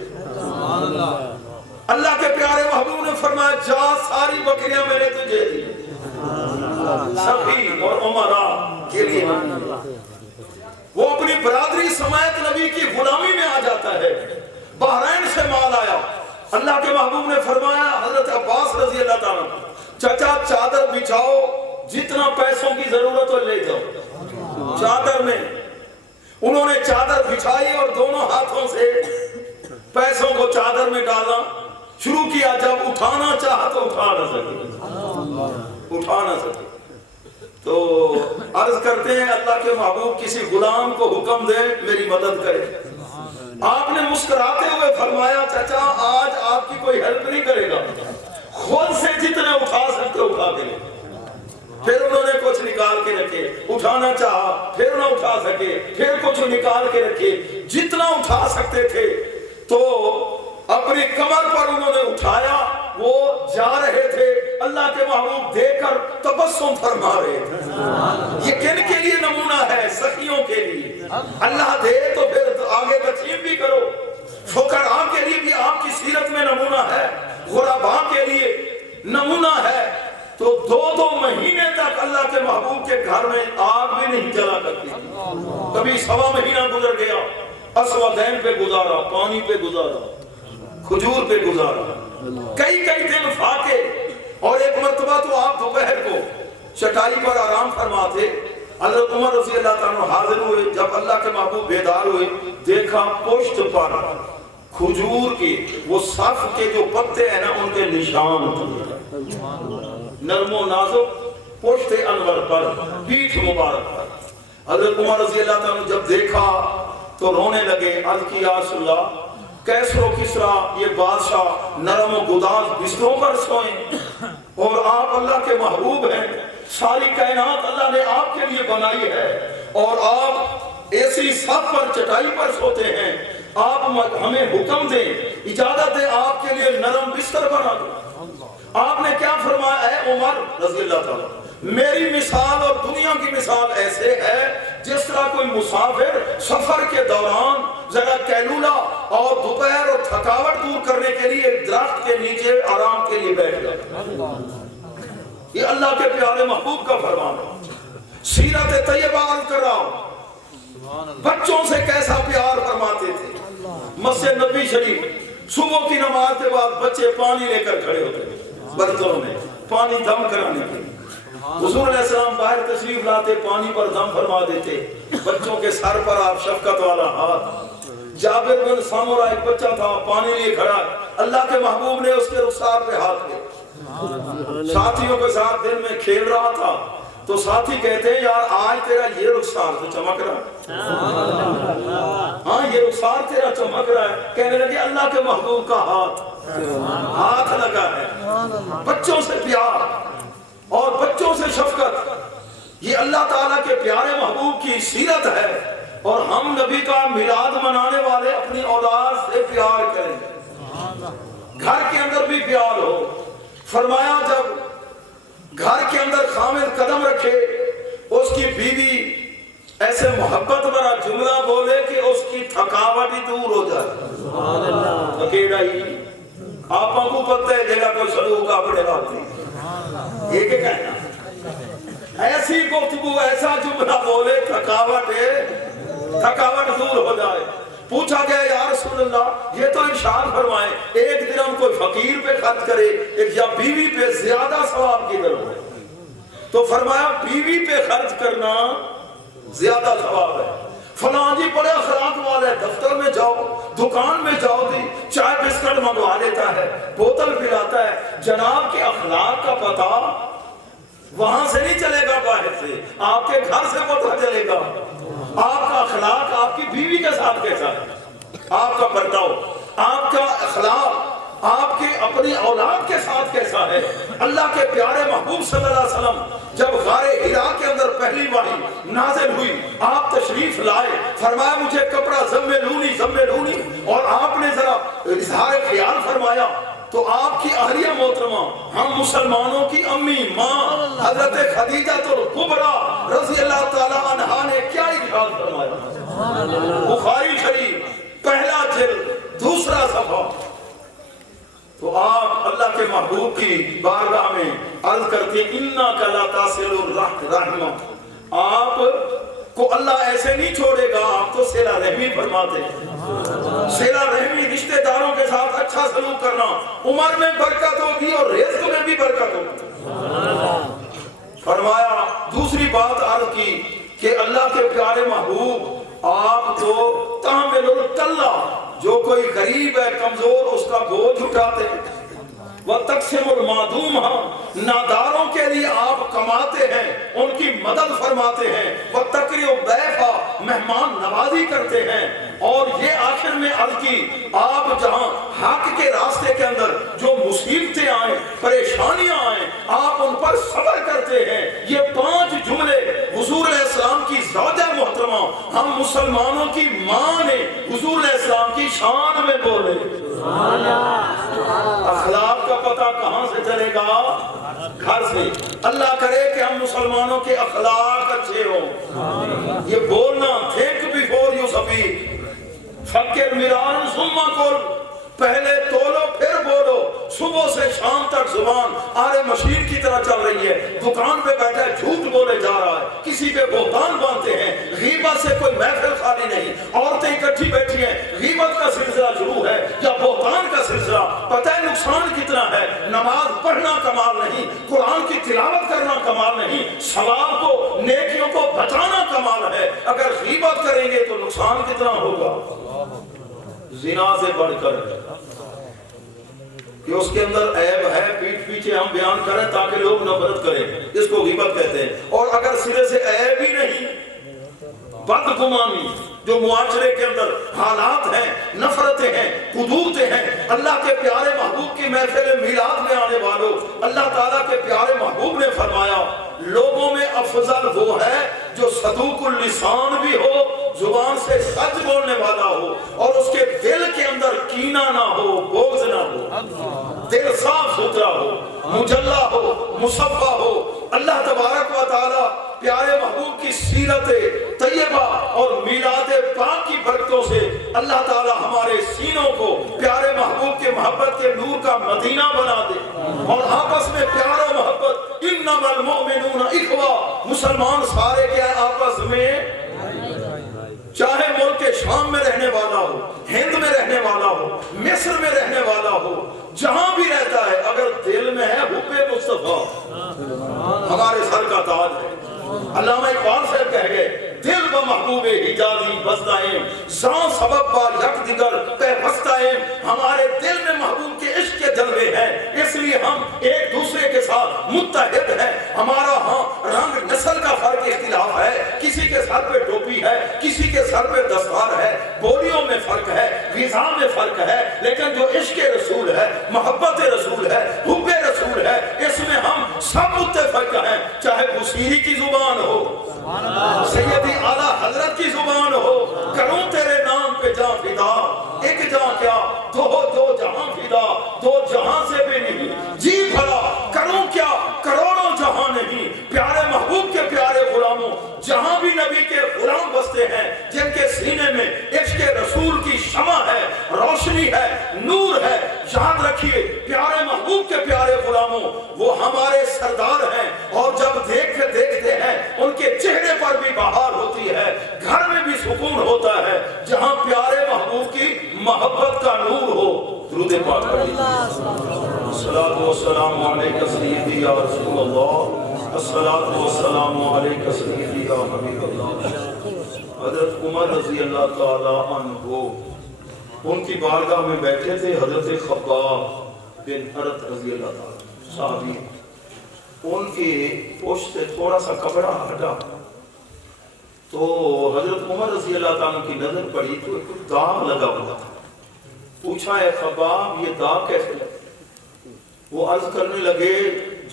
اللہ کے پیارے محبوب نے فرمایا جا ساری بکریاں میں نے تجھے دی۔ سبھی اور عمراء کے لیے وہ اپنی برادری سمیت نبی کی غلامی میں آ جاتا ہے۔ بحرین سے مال آیا، اللہ کے محبوب نے فرمایا حضرت عباس رضی اللہ تعالیٰ چچا چادر بچھاؤ، جتنا پیسوں کی ضرورت ہو لے جاؤ۔ چادر میں انہوں نے چادر بچھائی اور دونوں ہاتھوں سے پیسوں کو چادر میں ڈالا شروع کیا۔ جب اٹھانا چاہا تو اٹھا نہ سکے، اٹھا نہ سکے تو عرض کرتے ہیں اللہ کے محبوب کسی غلام کو حکم دے میری مدد کرے۔ آپ نے مسکراتے ہوئے فرمایا چچا آج آپ کی کوئی ہیلپ نہیں کرے گا، خود سے جتنے اٹھا سکتے اٹھا کے لے۔ پھر انہوں نے کچھ نکال کے رکھے، اٹھانا چاہا پھر نہ اٹھا سکے، پھر کچھ نکال کے رکھے، جتنا اٹھا سکتے تھے تو اپنی کمر پر انہوں نے اٹھایا۔ وہ جا رہے تھے، اللہ کے محبوب دے کر تبسم فرما رہے تھے۔ یہ کن کے لیے نمونہ ہے؟ سخیوں کے لیے۔ اللہ دے تو پھر آگے تقسیم بھی کرو۔ فقراء کے لیے بھی آپ کی سیرت میں نمونہ ہے، غرباء کے لیے نمونہ ہے۔ تو 2 مہینے تک اللہ کے محبوب کے گھر میں آگ بھی نہیں جلا کرتی، کبھی 1.25 مہینہ گزر گیا، اسودین پہ گزارا، پانی پہ گزارا، کھجور پہ گزارا، کئی دن فاقے۔ اور ایک مرتبہ تو آپ دوپہر کو چٹائی پر آرام فرماتے، حضرت عمر رضی اللہ تعالیٰ حاضر ہوئے۔ جب اللہ کے محبوب بیدار ہوئے دیکھا پشت پر کھجور کی وہ صف کے جو پتے ہیں نا ان کے نشان تھے، نرم و نازک پشت انور پر، پیٹھ مبارک پر۔ حضرت عمر رضی اللہ تعالیٰ جب دیکھا تو رونے لگے، عرض کی یا رسول اللہ کیسر و کسرا یہ بادشاہ نرم و گداز بستروں پر سوئیں اور آپ اللہ کے محبوب ہیں، ساری کائنات اللہ نے آپ کے لیے بنائی ہے اور آپ ایسی صف پر چٹائی پر سوتے ہیں۔ آپ ہمیں حکم دیں، اجازت دیں آپ کے لیے نرم بستر بنا دو۔ آپ نے کیا فرمایا؟ اے عمر رضی اللہ تعالیٰ میری مثال اور دنیا کی مثال ایسے ہے جس طرح کوئی مسافر سفر کے دوران ذرا کیلولا اور دوپہر اور تھکاوٹ دور کرنے کے لیے ایک درخت کے نیچے آرام کے لیے بیٹھ گیا۔ یہ اللہ کے پیارے محبوب کا فرمان ہے۔ سیرت طیبہ عرض کر رہا ہوں، بچوں سے کیسا پیار فرماتے تھے۔ مسجد نبی شریف صبح کی نماز کے بعد بچے پانی لے کر کھڑے ہوتے تھے، برتنوں میں پانی دم کرانے کے لیے۔ حضور علیہ السلام باہر تشریف لاتے، پانی پر دم فرما دیتے، بچوں کے سر پر آپ شفقت والا ہاتھ۔ جابر بن سامورہ ایک بچہ تھا، پانی لیے کھڑا، اللہ کے محبوب نے اس کے رخسار پہ ہاتھ دیا، ساتھیوں کے ساتھ دن میں کھیل رہا تھا تو ساتھی کہتے ہیں یار آج تیرا یہ رخسار تو چمک رہا ہے، ہاں یہ رخسار تیرا چمک رہا ہے۔ کہنے لگے اللہ کے محبوب کا ہاتھ لگا ہے۔ بچوں سے پیار اور بچوں سے شفقت، یہ اللہ تعالیٰ کے پیارے محبوب کی سیرت ہے۔ اور ہم نبی کا میلاد منانے والے اپنی اولاد سے پیار کریں، گھر کے اندر بھی پیار ہو۔ فرمایا جب گھر کے اندر خامد قدم رکھے اس کی بیوی ایسے محبت بھرا جملہ بولے کہ اس کی تھکاوٹ ہی دور ہو جائے۔ اکیلا ہی آپ کو پتہ ہے جگہ کوئی سلوک اپنے لاتے یہ کہ کہنا ایسی گفتگو ایسا جملہ بولے تھکاوٹ دور ہو جائے۔ پوچھا گیا یا رسول اللہ یہ تو ارشاد فرمائیں ایک درہم کوئی فقیر پہ خرچ کرے ایک یا بیوی پہ زیادہ ثواب کی طرف ہے؟ تو فرمایا بیوی پہ خرچ کرنا زیادہ ثواب ہے، فلاں جی بڑے اخلاق والے، دفتر میں جاؤ، دکان میں جاؤ جی، چائے بسکٹ منگوا لیتا ہے، بوتل پلاتا ہے۔ جناب کے اخلاق کا پتہ وہاں سے نہیں چلے گا، باہر سے آپ کے گھر سے پتہ چلے گا۔ آپ کا اخلاق آپ کی بیوی کے ساتھ کیسا ہے، آپ کا برتاؤ، آپ کا اخلاق آپ کے اپنی اولاد کے ساتھ کیسا ہے۔ اللہ کے پیارے محبوب صلی اللہ علیہ وسلم جب غار حرا کے اندر پہلی وحی نازل ہوئی، آپ تشریف لائے، فرمایا مجھے کپڑا زملونی، اور آپ نے ذرا اظہار خیال فرمایا تو آپ کی اہلیہ محترمہ، ہم مسلمانوں کی امی ماں حضرت خدیجہ الکبریٰ رضی اللہ تعالی عنہا نے کیا ارشاد فرمایا؟ بخاری شریف پہلا جلد دوسرا صفحہ۔ تو آپ اللہ کے محبوب کی بارگاہ میں عرض کرتے ہیں اِنَّكَ لَا تَصِلُ الرَّحِمَ، آپ کو اللہ ایسے نہیں چھوڑے گا، آپ تو صلہ رحمی فرماتے ہیں۔ صلہ رحمی، رشتہ داروں کے ساتھ اچھا سلوک کرنا، عمر میں برکت ہوگی اور رزق میں بھی برکت ہوگی۔ فرمایا دوسری بات عرض کی کہ اللہ کے پیارے محبوب آپ تو تحمل الکلہ، جو کوئی غریب ہے کمزور اس کا بوجھ اٹھاتے ہیں، وَتَقْسِمُ الْمَعْدُومَ، ناداروں کے لیے آپ کماتے ہیں، ان کی مدد فرماتے ہیں، وَتَقْرِئُ الضَّيْفَ، مہمان نوازی کرتے ہیں۔ اور یہ آخر میں عرض کی آپ جہاں حق کے راستے کے اندر جو مصیبتیں آئیں، پریشانیاں آئیں، آپ ان پر صبر کرتے ہیں۔ یہ 5 جملے حضور علیہ السلام کی زوجہ محترمہ، ہم مسلمانوں کی ماں نے حضور علیہ السلام کی شان میں بولے۔ اخلاق کا پتہ کہاں سے چلے گا؟ گھر سے۔ اللہ کرے کہ ہم مسلمانوں کے اخلاق اچھے ہوں۔ یہ بولنا think before you speak، فکر مرارن ثم قل، پہلے تولو پھر بولو۔ صبح سے شام تک زبان آرے مشین کی طرح چل رہی ہے، دکان پہ بیٹھا ہے جھوٹ بولے جا رہا ہے، کسی پہ بہتان باندھتے ہیں، غیبت سے کوئی محفل خالی نہیں، عورتیں اکٹھی بیٹھی ہیں، غیبت کا سلسلہ شروع ہے یا بہتان کا سلسلہ، پتہ ہے نقصان کتنا ہے۔ نماز پڑھنا کمال نہیں، قرآن کی تلاوت کرنا کمال نہیں، ثواب کو نیکیوں کو بچانا کمال ہے۔ اگر غیبت کریں گے تو نقصان کتنا ہوگا؟ زنا سے بڑھ کر کہ اس کے اندر عیب ہے، پیٹ پیچھے ہم بیان کریں تاکہ لوگ نفرت کریں، اس کو غیبت کہتے ہیں۔ اور اگر سرے سے عیب ہی نہیں، بدگمانی جو معاشرے کے اندر حالات ہیں، نفرتیں ہیں، قدورتیں ہیں، اللہ کے پیارے محبوب کی محفل میلاد میں آنے والوں، اللہ تعالیٰ کے پیارے محبوب نے فرمایا لوگوں میں افضل وہ ہے جو صدوق اللسان بھی ہو، زبان سے سچ بولنے والا ہو، اور اس کے دل کے اندر کینہ نہ ہو، بغض نہ ہو، دل صاف ستھرا ہو، مجلہ ہو، مصفہ ہو۔ اللہ تبارک و تعالی پیارے محبوب کی سیرت طیبہ اور میلاد پاک کی برکتوں سے اللہ تعالی ہمارے سینوں کو پیارے محبوب کے محبت کے نور کا مدینہ بنا دے، اور آپس میں پیار و محبت، انما المؤمنون اخوہ، مسلمان سارے کیا آپس میں، چاہے ملک شام میں رہنے والا ہو، ہند میں رہنے والا ہو، مصر میں رہنے والا ہو، جہاں بھی رہتا ہے، اگر دل میں ہے حب مصطفیٰ، ہمارے سر کا تاج ہے۔ علامہ اقبال صاحب کہہ گئے دل و محبوب حجازی بستائیں، زان سبب با یک دیگر پیوستائیں، ہمارے دل میں محبوب کے عشق کے جلوے ہیں، اس لیے ہم ایک دوسرے کے ساتھ متحد ہیں۔ ہمارا ہاں رنگ نسل کا فرق اختلاف ہے، کسی کے سر پہ ٹوپی ہے، کسی کے سر پہ دستار ہے، بولیوں میں فرق ہے، غذا میں فرق ہے، لیکن جو عشق رسول ہے، محبت رسول ہے، حب رسول ہے، اس میں ہم سب متفق ہیں، چاہے بصیری کی زبان ہو، سیدی اعلیٰ حضرت کی زبان ہو، کروں تیرے نام پہ جاں فدا، ایک جاں کیا دو جہاں فدا، دو جہاں سے بھی نہیں، جی بھلا کروں کیا کروڑوں جہاں نہیں۔ پیارے محبوب کے پیارے غلاموں، جہاں بھی نبی کے غلام بستے ہیں جن کے سینے میں عشق رسول کی شمع ہے، روشنی ہے، نور ہے، یاد رکھیے پیارے محبوب کے پیارے غلاموں وہ ہمارے سردار ہیں، اور جب دیکھتے ہیں ان کے چہرے پر بھی بہار ہوتی ہے، گھر میں بھی سکون ہوتا ہے، جہاں پیارے محبوب کی محبت کا نور ہو۔ درود پاک پڑھیے۔ الصلاۃ والسلام علیک سیدی یا رسول اللہ، الصلاۃ والسلام علیک سیدی یا حبیب اللہ۔ حضرت عمر رضی اللہ تعالی عنہ ان کی بارگاہ میں بیٹھے تھے. حضرت خباب بن ارت رضی اللہ تعالی صحابی, ان کی پشت سے تھوڑا سا کپڑا ہٹا تو حضرت عمر رضی اللہ تعالیٰ کی نظر پڑی تو ایک داغ لگا ہوا تھا. پوچھا اے خباب یہ داغ کیسے لگا؟ وہ عرض کرنے لگے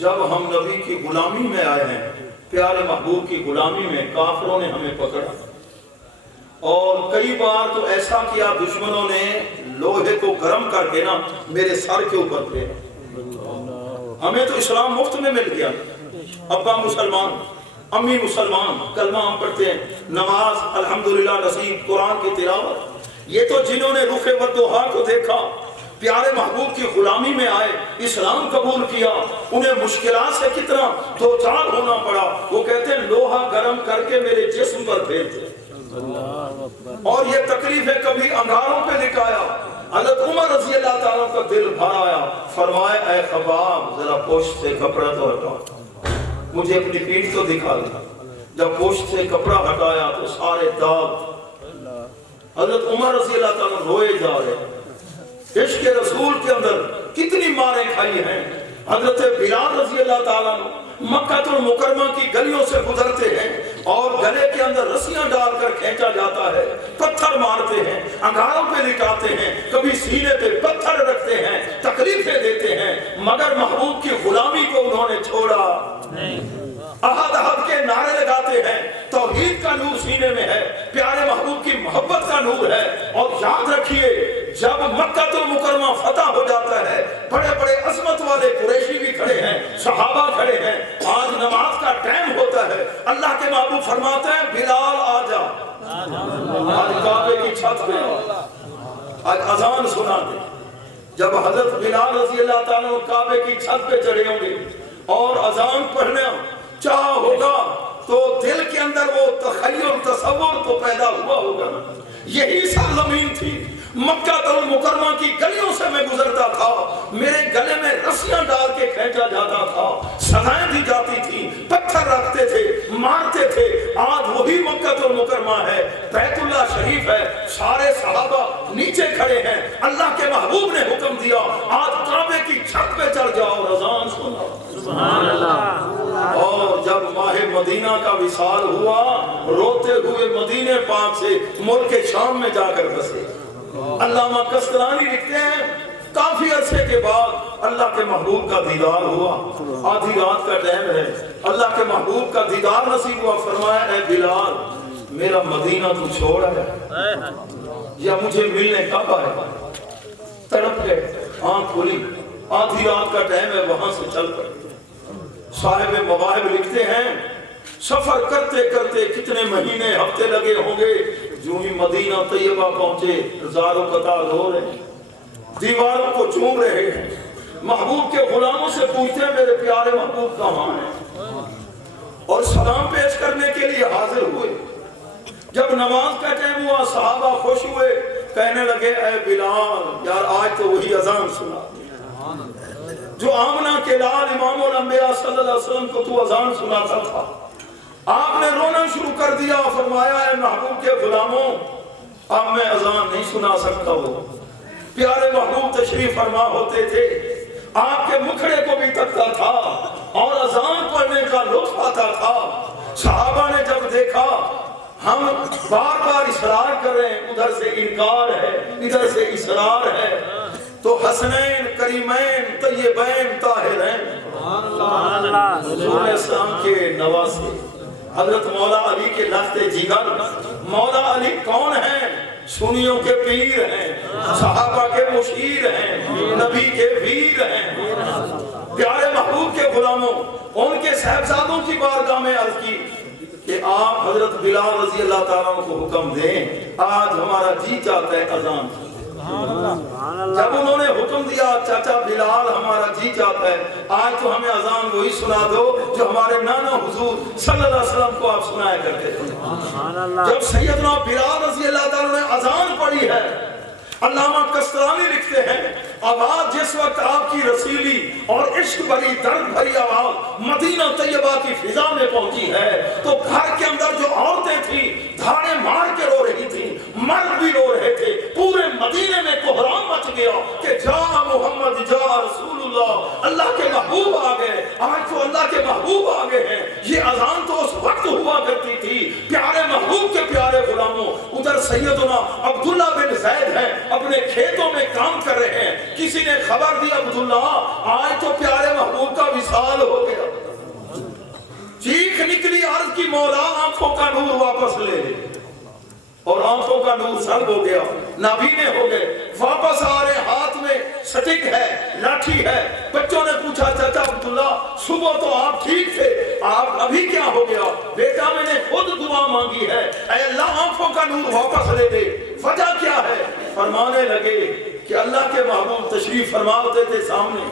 جب ہم نبی کی غلامی میں آئے ہیں, پیارے محبوب کی غلامی میں کافروں نے ہمیں پکڑا اور کئی بار تو ایسا کیا دشمنوں نے لوہے کو گرم کر کے نا میرے سر کے اوپر پھیرا. ہمیں تو اسلام مفت میں مل گیا, ابا مسلمان امی مسلمان, کلمہ ہم پڑھتے ہیں, نماز الحمدللہ نصیب, قرآن کی تلاوت. یہ تو جنہوں نے رخ والضحیٰ کو دیکھا, پیارے محبوب کی غلامی میں آئے, اسلام قبول کیا, انہیں مشکلات سے کتنا دو چار ہونا پڑا. وہ کہتے ہیں لوہا گرم کر کے میرے جسم پر پھیرتے اور یہ تکلیفیں کبھی انگاروں پہ لٹایا. حضرت عمر رضی اللہ تعالیٰ کا دل بھر آیا, فرمائے اے خباب ذرا پشت سے کپڑا تو ہٹا, مجھے اپنی پیٹھ تو دکھا دیا. جب پشت سے کپڑا ہٹایا تو سارے داغ. حضرت عمر رضی اللہ تعالیٰ روئے جا رہے. عشق رسول کے اندر کتنی ماریں کھائی ہیں. حضرت بلال رضی اللہ تعالیٰ مکہ المکرمہ کی گلیوں سے گزرتے ہیں اور گلے کے اندر رسیاں ڈال کر کھینچا جاتا ہے, پتھر مارتے ہیں, انگاروں پہ لٹاتے ہیں, کبھی سینے پہ پتھر رکھتے ہیں, تکلیفیں دیتے ہیں, مگر محبوب کی غلامی کو انہوں نے چھوڑا نہیں. احد احد کے نعرے لگاتے ہیں, توحید کا نور سینے میں ہے, پیارے محبوب کی محبت کا نور ہے. اور یاد رکھیے جب مکہ المکرمہ فتح ہو جاتا ہے, بڑے بڑے عظمت والے قریشی بھی کھڑے ہیں, صحابہ کھڑے ہیں. آج نماز کا ٹائم ہوتا ہے, اللہ کے محبوب فرماتے ہیں بلال آ جا, آج کعبے کی چھت پہ آج اذان سنا دے. جب حضرت بلال رضی اللہ تعالیٰ کعبے کی چھت پہ چڑھے ہوں گے اور اذان پڑھنا چاہ ہوگا تو دل کے اندر وہ تخیل تصور تو پیدا ہوا ہوگا. یہی سرزمین تھی, مکہ المکرمہ کی گلیوں سے میں گزرتا تھا, میرے گلے میں رسیاں ڈال کے کھینچا جاتا تھا, سزائیں دی جاتی تھی, پتھر رکھتے تھے, مارتے تھے. آج وہی مکہ المکرمہ ہے, بیت اللہ شریف ہے, سارے صحابہ نیچے کھڑے ہیں, اللہ کے محبوب نے حکم دیا آج کعبے کی چھت پہ چڑھ جاؤ اور اذان سنو. سبحان اللہ. اور جب ماہ مدینہ کا وصال ہوا, روتے ہوئے مدینے پاک سے ملک شام میں جا کر بسے. علامہ قسطلانی لکھتے ہیں کافی عرصے کے بعد اللہ کے محبوب کا دیدار ہوا, آدھی رات کا ٹائم ہے, اللہ کے محبوب کا دیدار نصیب ہوا. فرمایا اے بلال میرا مدینہ تو چھوڑ ہے یا مجھے ملنے کب آئے؟ تڑپ گئے, آنکھ کھلی, آدھی رات کا ٹائم ہے, وہاں سے چل پڑے. صاحب مواہب لکھتے ہیں سفر کرتے کرتے کتنے مہینے ہفتے لگے ہوں گے, جو ہی مدینہ طیبہ پہنچے زار و قطار ہو رہے ہیں, دیواروں کو چوم رہے ہیں. محبوب کے غلاموں سے پوچھتے ہیں میرے پیارے محبوب کہاں ہیں, اور سلام پیش کرنے کے لیے حاضر ہوئے. جب نماز کا ٹائم ہوا صحابہ خوش ہوئے, کہنے لگے اے بلال یار آج تو وہی اذان سنا جو آمنہ کے لال امام الانبیاء صلی اللہ علیہ وسلم کو تو اذان سناتا تھا. آپ نے رونا شروع کر دیا, فرمایا اے محبوب کے غلاموں اب میں اذان نہیں سنا سکتا ہوں. پیارے محبوب تشریف فرما ہوتے تھے, آپ کے مکھڑے کو بھی تکتا تھا اور اذان پڑھنے کا لطف آتا تھا. صحابہ نے جب دیکھا ہم بار بار اصرار کر رہے ہیں, ادھر سے انکار ہے ادھر سے اصرار ہے, تو حسنین کریمین طیبین طاہرین حضور السلام کے نواسے حضرت مولا علی کے لخت جگر. مولا علی کون ہیں؟ سنیوں کے پیر ہیں, صحابہ کے مشیر ہیں, نبی کے ویر ہیں. پیارے محبوب کے غلاموں ان کے صاحبزادوں کی بارگاہ میں عرض کی کہ آپ حضرت بلال رضی اللہ تعالیٰ کو حکم دیں, آج ہمارا جی چاہتا ہے اذان. جب انہوں نے حکم دیا چاچا بلال ہمارا جی چاہتا ہے آج تو ہمیں اذان وہی سنا دو جو ہمارے نانا حضور صلی اللہ علیہ وسلم کو آپ سنایا کرتے تھے. جب سیدنا بلال رضی اللہ تعالیٰ نے اذان پڑھی ہے, علامہ قسطلانی لکھتے ہیں آواز جس وقت آپ کی رسیلی اور عشق بھری درد بھری آواز مدینہ طیبہ کی فضا میں پہنچی ہے تو گھر کے اندر جو عورتیں تھیں دھاڑے مار محبت ہوا کرتی تھی پیارے محبوب کے پیارے غلاموں. ادھر سیدنا عبداللہ بن زید ہیں, اپنے کھیتوں میں کام کر رہے ہیں. کسی نے خبر دی عبداللہ آج تو پیارے محبوب کا وصال ہو گیا. چیخ نکلی عرض کی مولا آنکھوں کا نور واپس لے لے, اور آنکھوں کا نور سلب ہو گیا, نابینے ہو گئے. واپس آ رہے, ہاتھ میں سٹک ہے, لاٹھی ہے. بچوں نے پوچھا چچا عبداللہ صبح تو آپ ٹھیک تھے, آپ ابھی کیا ہو گیا؟ بیٹا میں نے خود دعا مانگی ہے, اے اللہ آنکھوں کا نور واپس لے دے. وجہ کیا ہے؟ فرمانے لگے کہ اللہ کے محبوب تشریف فرما ہوتے تھے سامنے,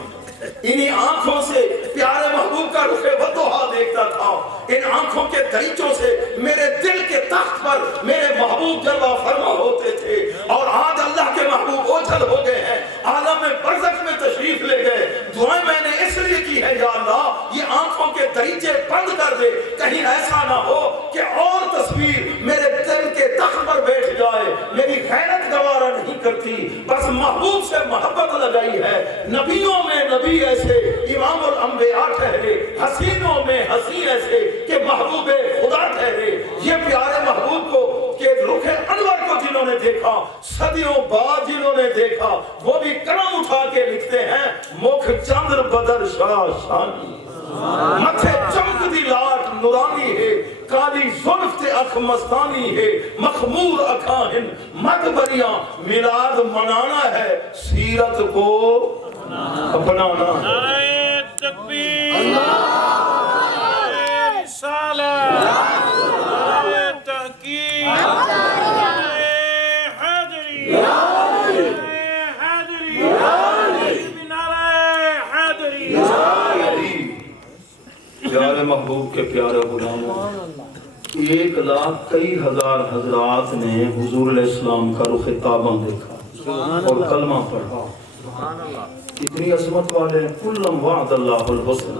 انہی آنکھوں سے پیارے محبوب کا رخ وضحا دیکھتا تھا. ان آنکھوں کے دریچوں سے میرے دل کے تخت پر میرے محبوب جلوہ فرما ہوتے تھے. اور آج اللہ کے محبوب اوجھل ہو گئے ہیں, عالم برزخ میں تشریف لے گئے. دعائیں میں نے اس لیے کی ہے, یا اللہ یہ آنکھوں کے دریچے بند کر دے, کہیں ایسا نہ ہو کہ اور تصویر میرے دل کے تخت پر بیٹھ جائے. میری غیرت گوارا نہیں کرتی, بس محبوب سے محبت لگائی ہے. نبیوں میں نبی ایسے امام الانبیاء ٹھہرے, حسینوں میں حسین ایسے کہ محبوب خدا ٹھہرے. یہ پیارے محبوب کو کہ رخ انور کو جنہوں نے دیکھا, صدیوں بعد جنہوں نے دیکھا, وہ بھی قلم اٹھا کے لکھتے ہیں مکھ چندر بدر شاہ شانی, متھے چمک دی لاٹ نورانی ہے, کالی زلف تے اکھ مستانی ہے, مخمور اکھاہن مد بریاں, میلاد منانا ہے سیرت کو اپنانا. نعرہ تکبیر, نعرہ رسالت, نعرہ تحقیق, نعرہ حیدری, نعرہ حیدری, نعرہ حیدری. پیارے محبوب کے پیارے غلاموں, 1,00,000 کئی ہزار حضرات نے حضور علیہ السلام کا رخ تاباں دیکھا اور کلمہ پڑھا. اتنی عظمت والے ہیں. کلم وعد اللہ الحسن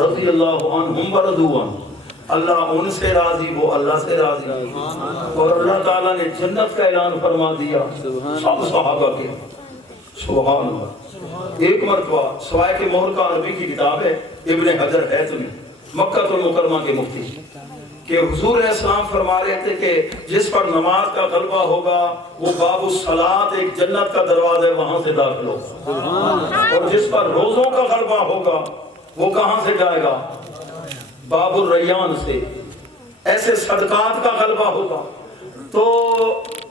رضی اللہ عنہم ورضوا عنہ, اللہ ان سے راضی وہ اللہ سے راضی. اور اللہ تعالیٰ نے جنت کا اعلان فرما دیا سب صحابہ کے. سبحان اللہ. ایک مرتبہ سوائے کے مہر کا عربی کی کتاب ہے, ابن حجر حیثمی مکہ المکرمہ کے مفتی, کہ حضور علیہ السلام فرما رہے تھے کہ جس پر نماز کا غلبہ ہوگا وہ باب الصلاۃ, ایک جنت کا دروازہ ہے, وہاں سے داخل ہوگا. اور جس پر روزوں کا غلبہ ہوگا وہ کہاں سے جائے گا؟ باب الریان سے. ایسے صدقات کا غلبہ ہوگا. تو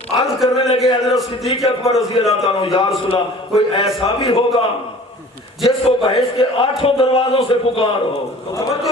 عرض کرنے لگے حضرت صدیق اکبر رضی اللہ تعالیٰ عنہ, یا رسول اللہ کوئی ایسا بھی ہوگا جس کو بہشت کے 8 دروازوں سے پکار ہو؟